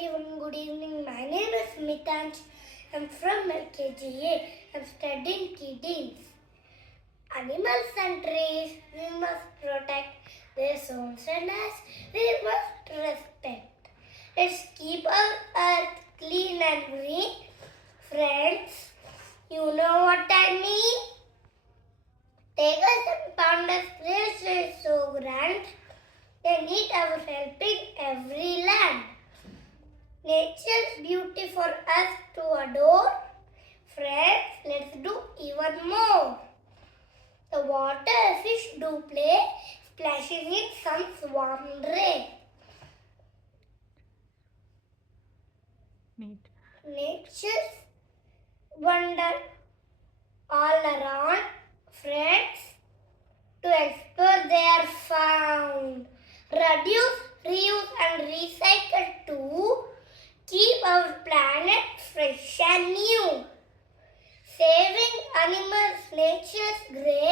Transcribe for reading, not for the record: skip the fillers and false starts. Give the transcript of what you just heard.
everyone, good evening. My name is Mitanj. I'm from LKGA. I'm studying Kiddings. Animals and trees, we must protect their souls and us, we must respect. Let's keep our earth clean and green. Friends, you know what I mean? Take us and pound us, creation is so grand. They need our help in every land. Nature's beauty for us to adore. Friends, let's do even more. The water fish do play, splashing in sun's warm ray. Nature's wonder all around. Friends, to explore they are found. Reduce, reuse and recycle too. Keep our planet fresh and new. Saving animals, nature's grace.